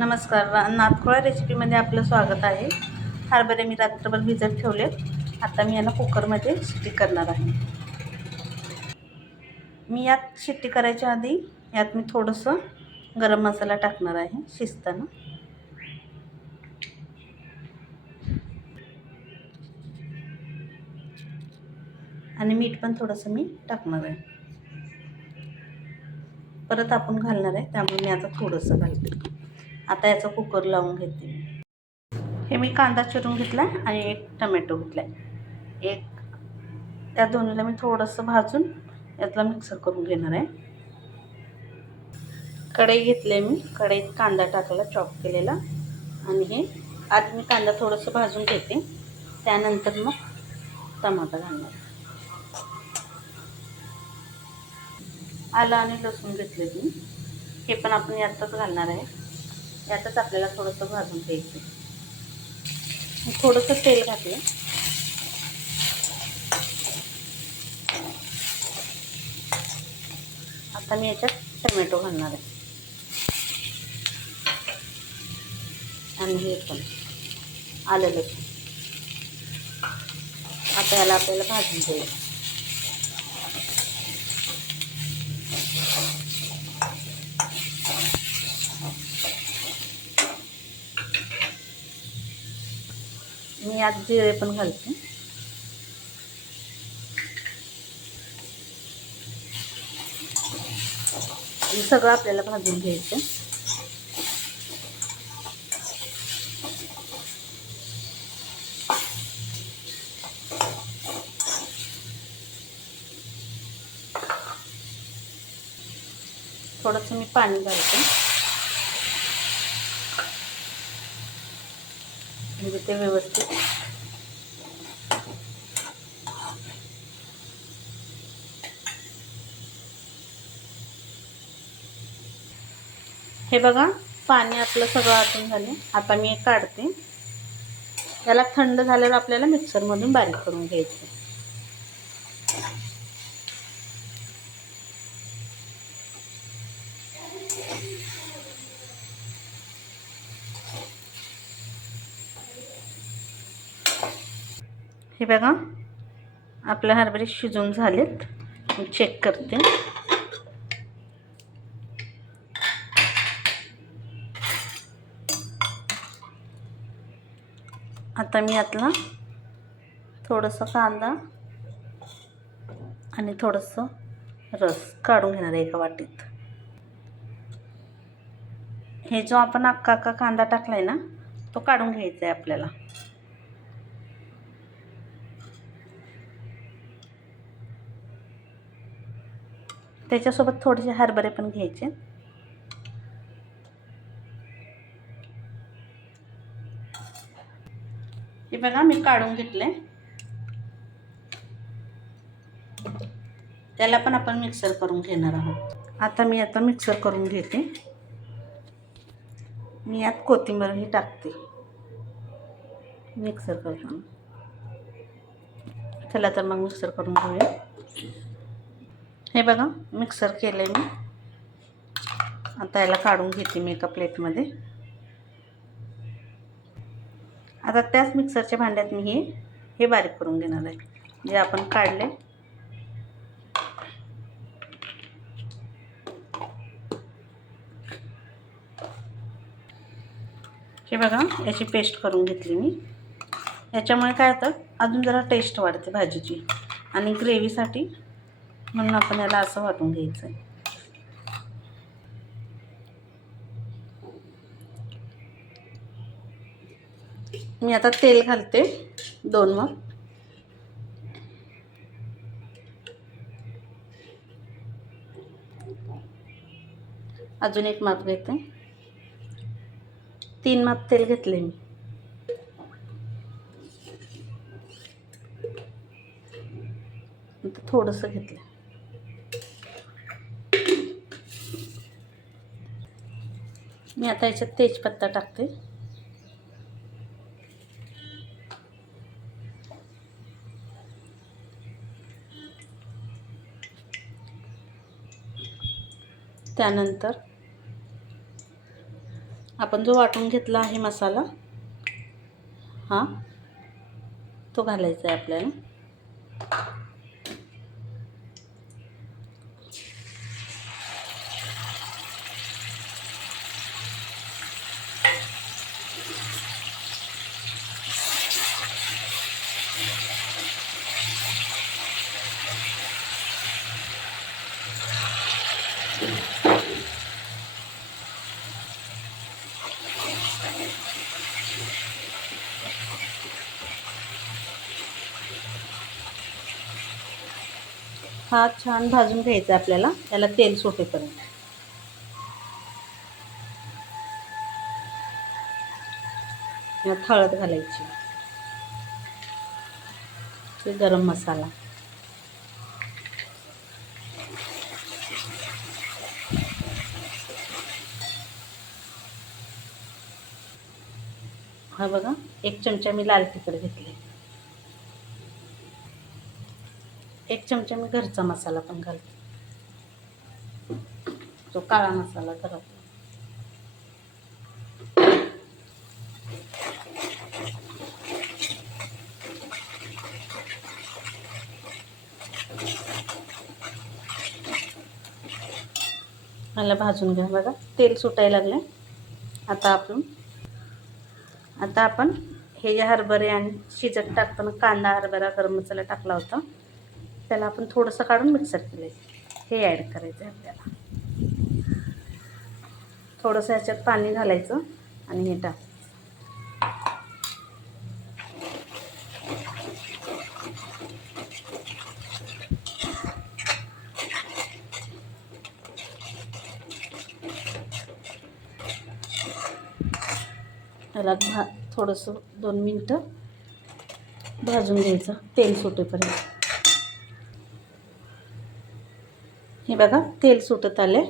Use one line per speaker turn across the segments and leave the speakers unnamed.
नमस्कार. नाथखोळा रेसिपीमध्ये आपलं स्वागत आहे. हरभरे मी रात्रभर भिजत ठेवले. आता मी याला कुकरमध्ये शिट्टी करणार आहे. मी यात शिट्टी करायच्या आधी यात मी थोडंसं गरम मसाला टाकणार आहे शिजताना. आणि मीठ पण थोडंसं मी टाकणार आहे. परत आपण घालणार आहे त्यामुळे मी आता थोडंसं घालते. आता याचा कुकर लावून घेते. हे मी कांदा चिरून घेतला आणि एक टमॅटो घेतला एक त्या दोन्हीला मी थोडंसं भाजून यातला मिक्सर करून घेणार आहे. कढई घेतले मी. कढईत कांदा टाकला चॉप केलेला. आणि हे आधी मी कांदा थोडंसं भाजून घेते. त्यानंतर मग टमाटा घालणार आलं आणि लसूण घेतले मी. हे पण आपण यातच घालणार आहे. यातच आपल्याला थोडंसं भाजून घ्यायचं. थोडंसं तेल घातलं आता मी याच्यात टमॅटो घालणार आहे. आणि हे पण आलं लसूण. आता याला आपल्याला भाजून घ्यायचं मी आज जिरे पण घालते. सगळं आपल्याला भाजून घ्यायचं. थोडंसं मी पाणी घालते. म्हणजे व्यवस्थित. हे बघा पाणी आपलं सगळं आटून झालं. आता मी काढते. याला थंड झाल्यावर आपल्याला मिक्सरमधून बारीक करून घ्यायचं. हे बघा. आपले हरभरे शिजून झालेत. मी चेक करते. आता मी यातला थोडंसं कांदा आणि थोडंसं रस काढून घेणार आहे एका वाटीत. हे जो आपण अक्का अक्का कांदा टाकला आहे ना तो काढून घ्यायचा आहे आपल्याला. त्याच्यासोबत थोडेसे हरभरे पण घ्यायचे. हे बघा मी काढून घेतले. त्याला पण आपण मिक्सर करून घेणार आहोत. आता मी आता मिक्सर करून घेते. मी यात कोथिंबीरही टाकते. मिक्सर करताना. चला तर मग मिक्सर करून घेऊया. हे बघा मिक्सर केलं आहे मी. आता याला काढून घेते मी एका प्लेटमध्ये. आता त्याच मिक्सरच्या भांड्यात मी हे हे बारीक करून घेणार आहे. जे आपण काढले. हे बघा याची पेस्ट करून घेतली मी. याच्यामुळे काय होतं अजून जरा टेस्ट वाढते भाजीची. आणि ग्रेव्हीसाठी म्हणून आपण याला असं वाटून घ्यायचं आहे मी आता तेल घालते दोन मग. अजून एक माप घेते. तीन माप तेल घेतले मी. थोडंसं घेतलं मी आता याच्यात तेजपत्ता टाकते. त्यानंतर आपण जो वाटून घेतला आहे मसाला हा तो घालायचा आहे आपल्याला. हा छान भाजून घ्यायचा आपल्याला. त्याला तेल सुटेपर्यंत. यात हळद घालायची. ते गरम मसाला. हा बघा एक चमचा मी लाल तिखट घेतले एक चमचा मी घरचा मसाला पण घालते. तो काळा मसाला घरातला मला भाजून घ्या बघा. तेल सुटायला लागले आता आपण आता आपण हे जे हरभरे आणि शिजत टाकताना कांदा हरभरा गरम मसाला टाकला होता त्याला आपण थोडंसं काढून मिक्सर केलं हे ॲड करायचं आहे आपल्याला. थोडंसं ह्याच्यात पाणी घालायचं आणि हे टाक. त्याला भा थोडंसं दोन मिनटं भाजून घ्यायचं तेल सुटेपर्यंत. हे बघा तेल सुटत आले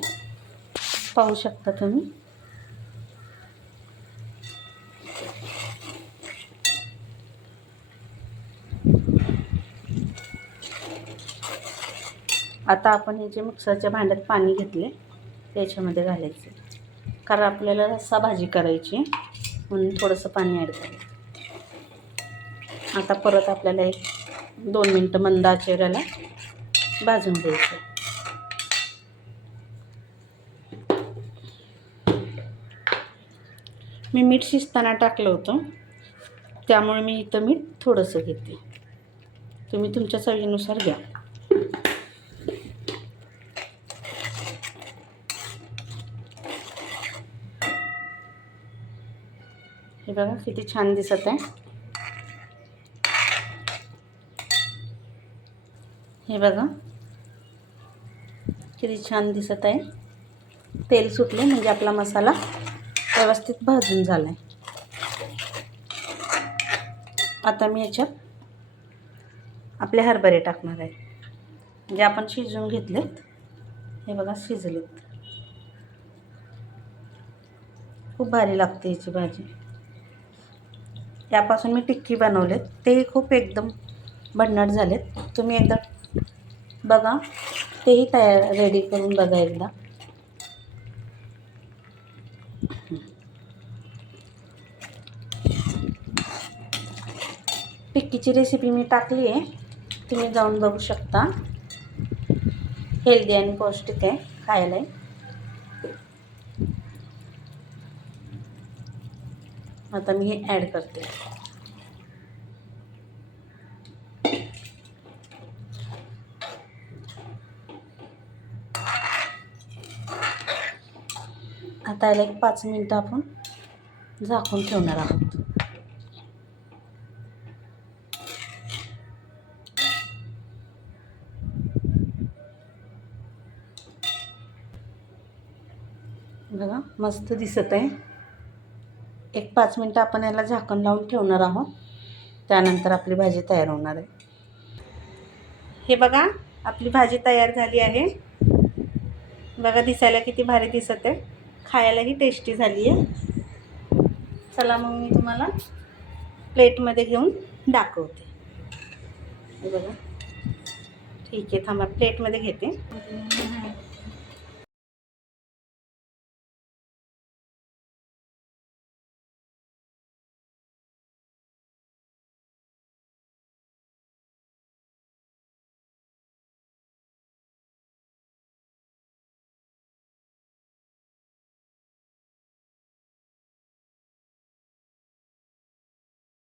पाहू शकता तुम्ही. आता आपण हे जे मिक्सरच्या भांड्यात पाणी घेतले त्याच्यामध्ये घालायचे. कारण आपल्याला रस्सा भाजी करायची म्हणून थोडंसं पाणी ॲड करायचं आता परत आपल्याला एक दोन मिनटं मंद आचेऱ्याला भाजून द्यायचं मी मीठ शिजताना टाकलं होतं. त्यामुळे मी इथं मीठ थोडंसं घेते. तुम्ही तुमच्या चवीनुसार घ्या. हे बघा किती छान दिसत आहे. हे बघा किती छान दिसत आहे. तेल सुटले म्हणजे आपला मसाला व्यवस्थित भाजून झाला आहे आता मी याच्यात आपले हरभरे टाकणार आहे. म्हणजे आपण शिजवून घेतलेत हे बघा शिजलेत. खूप भारी लागते याची भाजी. यापासून मी टिक्की बनवलेत. तेही खूप एकदम भन्नाट झालेत. तुम्ही एकदा बघा. तेही तयार रेडी करून बघा एकदा. टिक्कीची रेसिपी मी टाकली आहे. तुम्ही जाऊन बघू शकता. हेल्दी आणि पौष्टिक आहे खायलाही. आता मी हे ॲड करते. आता याला एक पाच मिनटं आपण झाकून ठेवणार आहोत. बघा मस्त दिसत आहे. एक पाच मिनटं आपण याला झाकण लावून ठेवणार आहोत. त्यानंतर आपली भाजी तयार होणार आहे. हे बघा आपली भाजी तयार झाली आहे. बघा दिसायला किती भारी दिसत आहे. खायलाही टेस्टी झाली आहे. चला मग मी तुम्हाला प्लेटमध्ये घेऊन दाखवते. हे बघा. ठीक आहे थांबा प्लेटमध्ये घेते.